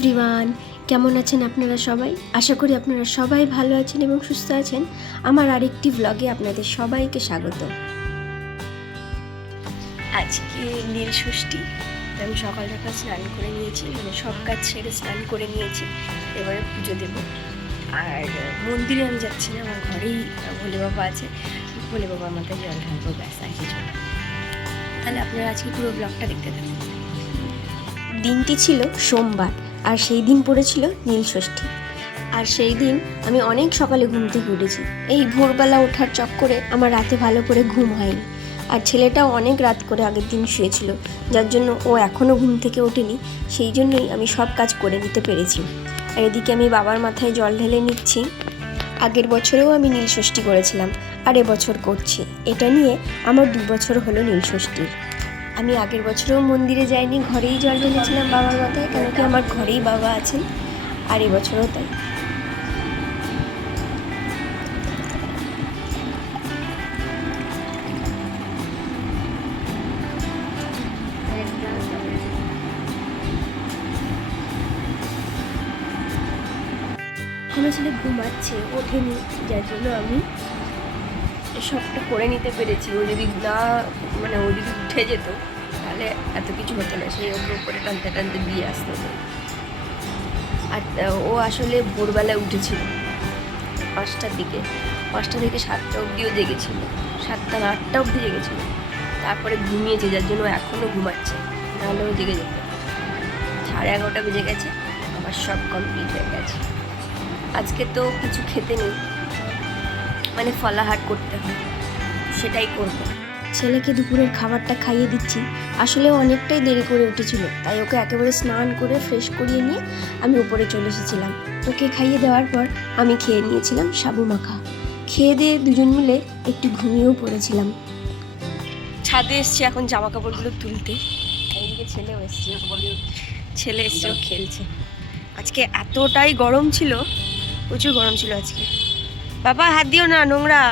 Everyone, কেমন আছেন আপনারা সবাই? আশা করি আপনারা সবাই ভালো আছেন এবং সুস্থ আছেন। আমার আরেকটি ব্লগে আপনাদের সবাইকে স্বাগত। আজকে নীল ষষ্ঠী, আমি সকাল সকাল স্নান করে নিয়েছি, মানে সব কাজ ছেড়ে স্নান করে নিয়েছি। এবারে পুজো দেব। আর মন্দিরে আমি যাচ্ছি না, আমার ঘরেই ভোলে বাবা আছে, ভোলে বাবার মাথায় জল ঢালবো, ব্যাস আর কিছু না। তাহলে আপনারা আজকে পুরো ব্লগটা দেখতে থাকুন। দিনটি ছিল সোমবার, আর সেই দিন পড়েছিল নীল ষষ্ঠী। আর সেই দিন আমি অনেক সকালে ঘুম থেকে উঠেছি। এই ভোরবেলা ওঠার চক্করে আমার রাতে ভালো করে ঘুম হয়নি, আর ছেলেটাও অনেক রাত করে আগের দিন শুয়েছিল, যার জন্য ও এখনও ঘুম থেকে ওঠেনি। সেই জন্যই আমি সব কাজ করে নিতে পেরেছি। আর এদিকে আমি বাবার মাথায় জল ঢেলে নিচ্ছি। আগের বছরেও আমি নীল ষষ্ঠী করেছিলাম, আর এবছর করছি। এটা নিয়ে আমার 2 বছর হলো নীল ষষ্ঠীর। আমি আগের বছরেও মন্দিরে যাইনি, ঘরেই জল ঢেলেছিলাম বাবার মাথায়, কেন কি আমার ঘরেই বাবা আছেন। আর এবছরও তাই। আমার ছেলে ঘুমাচ্ছে, ওঠেনি, যার জন্য আমি সবটা করে নিতে পেরেছি। ও যদি না ও যদি উঠে যেত তাহলে এত কিছু হতো না, সেই ওর উপরে টানতে টানতে দিয়ে আসতে হতো। আর ও আসলে ভোরবেলায় উঠেছিল 5টার দিকে, 5টা থেকে 7টা অবধিও জেগেছিল, 7টা না 8টা অবধি জেগেছিল। তারপরে ঘুমিয়েছে, যার জন্য এখনও ঘুমাচ্ছে, নাহলে ও জেগে যেত। 11:30 বেজে গেছে, আমার সব কমপ্লিট হয়ে গেছে। আজকে তো কিছু খেতে নেই, মানে ফলাহার করতে হয়, সেটাই করবো। ছেলেকে দুপুরের খাবারটা খাইয়ে দিচ্ছি। আসলে অনেকটাই দেরি করে উঠেছিল, তাই ওকে একেবারে স্নান করে ফ্রেশ করিয়ে নিয়ে আমি উপরে চলে এসেছিলাম। ওকে খাইয়ে দেওয়ার পর আমি খেয়ে নিয়েছিলাম সাবু মাখা। খেয়ে দিয়ে দুজন মিলে একটু ঘুমিয়েও পড়েছিলাম। ছাদে এসছি এখন জামা কাপড়গুলো তুলতে। এইদিকে ছেলেও এসছে, ছেলে এসছে, ও খেলছে। আজকে এতটাই গরম ছিল, প্রচুর গরম ছিল আজকে। বাবা হাত দিও না, নোংরা।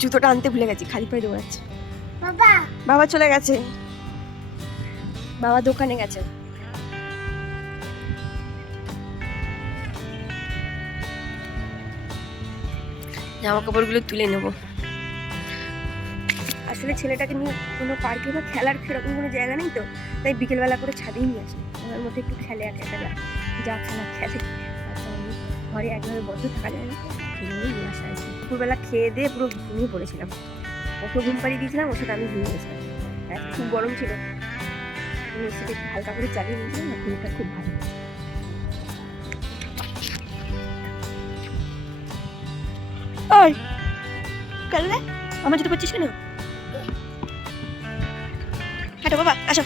জুতোটা আনতে ভুলে গেছি, খালি পায়ে দৌড়াচ্ছে। বাবা চলে গেছে, বাবা দোকানে গেছে। জামা কাপড়গুলো তুলে নেব। আসলে ছেলেটাকে নিয়ে কোনো পার্কে বা খেলার সেরকম কোনো জায়গা নেই, তো তাই বিকেলবেলা করে ছাদেই নিয়ে আসি। আমার মধ্যে একটু খেলে, যা খেলা খেলে। ঘরে একভাবে বসে থাকা যায় না, সেজন্যই নিয়ে আসা আছে। দুপুরবেলা খেয়ে দিয়ে পুরো ঘুমিয়ে পড়েছিলাম। ওকে ঘুম পাড়িয়ে দিয়েছিলাম, ওর সাথে আমি ঘুমিয়ে গেছিলাম। খুব গরম ছিল, আমি সেটা একটু হালকা করে চালিয়ে নিয়েছিলাম, আর ঘুমটা খুব ভালো। ওই কালে আমার যেতে পারছিস কেন? হাঁটো বাবা, আসো।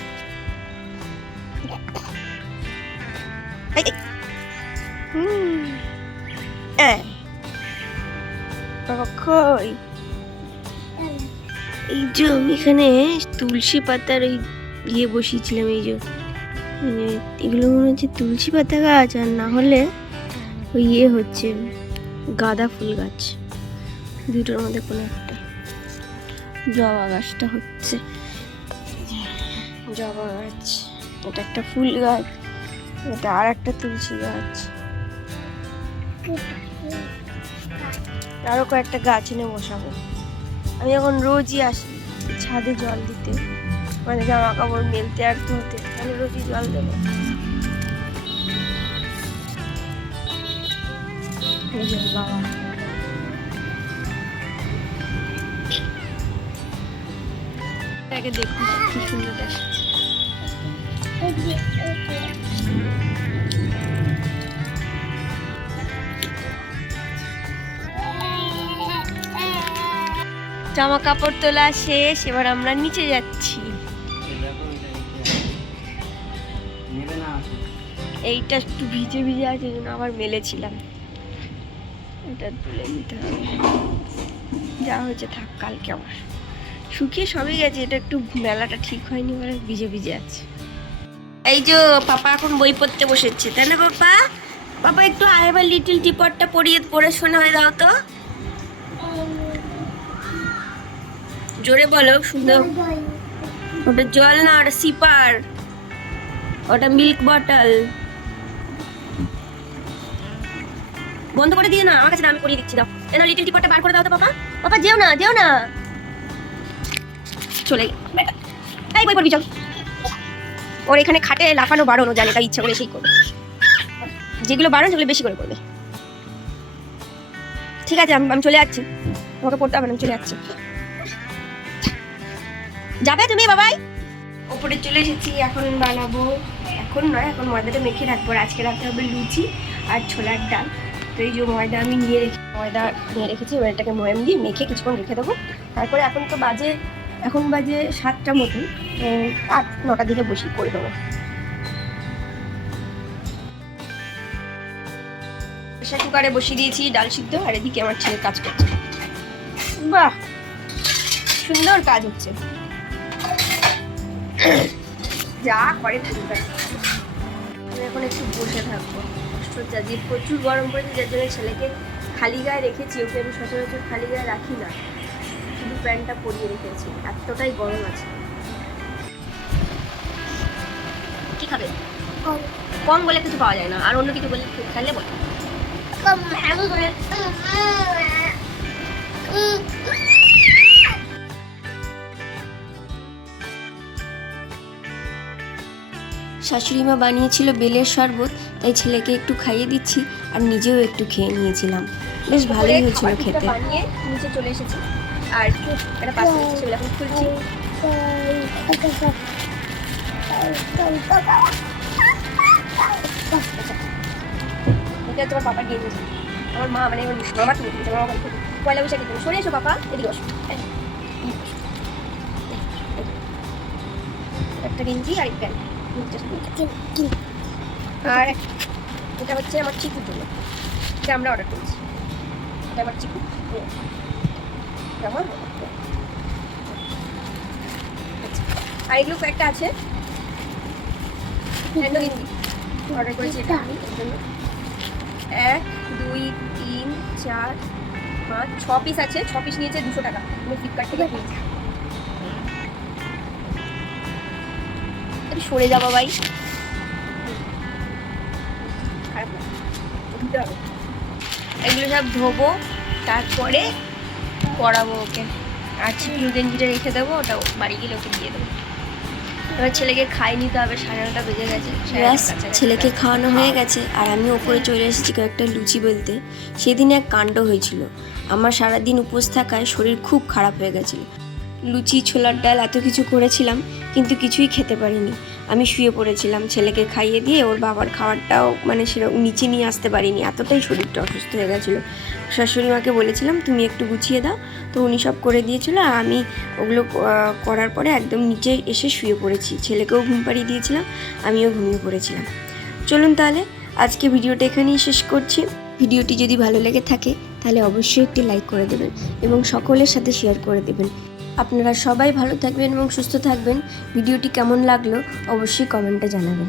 বাবা কই? এই যে আমি এখানে তুলসী পাতার ওই বসিয়েছিলাম। এই যে মানে এগুলো মনে হচ্ছে তুলসী পাতা গাছ, আর না হলে ওই হচ্ছে গাঁদা ফুল গাছ। দুটোর মধ্যে কোনো একটা। জবা গাছটা হচ্ছে জবা গাছ, এটা একটা ফুল গাছ, এটা আর একটা তুলসী গাছ। আরো কয়েকটা গাছ এনে বসাবো। আমি এখন রোজই আসি ছাদে জল দিতে, মানে জামা কাপড় মেলতে আর তুলতে, আমি রোজই জল দেবো। বাবা এটাকে দেখুন কি সুন্দর আসছে। জামা কাপড় তোলা শেষ, এবার আমরা নিচে যাচ্ছি। এইটা একটু ভিজে ভিজে আছে, জন্য আবার মেলেছিলাম। এটা তুলে নিতে হবে, যা হয়েছে থাক, কালকে আবার শুকিয়ে সবই গেছে। এটা একটু মেলাটা ঠিক হয়নি বলে ভিজে ভিজে আছে। এই যে পাপা এখন বই পড়তে বসেছে, তাই না পাপা? পাপা একটু আইবার লিটল টিপটটা পড়ে শোনায় দাও তো, জোরে বলো, সুন্দর। ওটা জল না, ওটা সিপার, ওটা মিল্ক বটল। বন্ধ করে দিয়ে না, আমার কাছে না, আমি করিয়ে দিচ্ছি। দাও না, লিটল টিপটটা বার করে দাও তো পাপা। পাপা যেও না, যেও না, চলে এই বই পড়বি চল। ওর এখানে খাটে লাফানো বাড়ানো জানে, তাই ইচ্ছা করে সেই করবে। যেগুলো বাড়ানো সেগুলো বেশি করে করবে। ঠিক আছে, আমি চলে যাচ্ছি, তোমাকে পড়তে হবে না, আমি চলে যাচ্ছি। যাবে তুমি বাবাই? ওপরে চলে এসেছি, এখন বানাবো, এখন নয়, এখন ময়দাটা মেখে রাখবো। আর আজকে রাখতে হবে লুচি আর ছোলার ডাল। তো এই যে ময়দা আমি ময়দা নিয়ে রেখেছি, এবার এটাকে ময়াম দিয়ে মেখে কিছুক্ষণ রেখে দেবো। তারপরে এখন বাজে 7টা মতন, তো 8-9টার দিকে বসি করে দেবো। প্রেসার কুকারে বসিয়ে দিয়েছি ডাল সিদ্ধ, আর এদিকে আমার ছেলে কাজ করছে। বাহ, সুন্দর কাজ হচ্ছে, যা করে থাকবে। আমি এখন একটু বসে থাকবো, যে প্রচুর গরম পড়েছে, যার জন্য ছেলেকে খালি গায়ে রেখেছি। ওকে আমি সচরাচর খালি গায়ে রাখি না, শুধু প্যান্টটা পরিয়ে রেখেছি, এতটাই গরম আছে। কি খাবে? কম বলে কিছু পাওয়া যায় না, আর অন্য কিছু বলে খেলে বলে শাশুড়ি মা বানিয়েছিল বেলের শরবত, তাই ছেলেকে একটু খাইয়ে দিচ্ছি আর নিজেও একটু খেয়ে নিয়েছিলাম। বেশ ভালোই হয়েছিল খেতে। বানিয়ে নিচে চলে এসেছি, আর একটা পাশে সেগুলো এখন খুলছি। এটা তোমার পাপা দিয়ে দিয়েছে, আমার মা মানে মামা তুলে দিয়েছে, মামা পয়লা বৈশাখে তুমি সরে এসো পাপা, এদিকে বসো। একটা গেঞ্জি আর এক প্যান্ট, আর এটা হচ্ছে আমার চিকুর জন্য, এটা আমরা অর্ডার করেছি। এটা আমার চিকু, আর এগুলো কয়েকটা আছে গেঞ্জি অর্ডার করেছি। এটা আমি এর জন্য 1, 2, 3, 4, 5, 6 পিস আছে। 6 পিস নিয়েছে 200 টাকা, আমি ফ্লিপকার্ট থেকে কিনেছি। সরে যাবো ভাই, এগুলো সব ধোবো, তারপরে পরাবো ওকে। আর চিকু গেঞ্জিটা রেখে দেবো, ওটা বাড়ি গেলে ওকে দিয়ে দেবো। এবার ছেলেকে খাইয়ে নিতে হবে, 9:30 বেজে গেছে। ছেলেকে খাওয়ানো হয়ে গেছে, আর আমি ওপরে চলে এসেছি কয়েকটা লুচি বলতে। সেদিন এক কাণ্ড হয়েছিল, আমার সারাদিন উপোস থাকায় শরীর খুব খারাপ হয়ে গেছিল। লুচি ছোলার ডাল এত কিছু করেছিলাম, কিন্তু কিছুই খেতে পারিনি। আমি শুয়ে পড়েছিলাম, ছেলেকে খাইয়ে দিয়ে ওর বাবার খাবারটাও মানে সেরকম নিচে নিয়ে আসতে পারিনি, এতটাই শরীরটা অসুস্থ হয়ে গেছিলো। শাশুড়ি মাকে বলেছিলাম তুমি একটু গুছিয়ে দাও, তো উনি সব করে দিয়েছিলো। আর আমি ওগুলো করার পরে একদম নিচে এসে শুয়ে পড়েছি, ছেলেকেও ঘুম পাড়িয়ে দিয়েছিলাম, আমিও ঘুমিয়ে পড়েছিলাম। চলুন তাহলে আজকে ভিডিওটা এখানেই শেষ করছি। ভিডিওটি যদি ভালো লেগে থাকে তাহলে অবশ্যই একটি লাইক করে দেবেন এবং সকলের সাথে শেয়ার করে দেবেন। আপনারা সবাই ভালো থাকবেন এবং সুস্থ থাকবেন। ভিডিওটি কেমন লাগলো অবশ্যই কমেন্টে জানাবেন।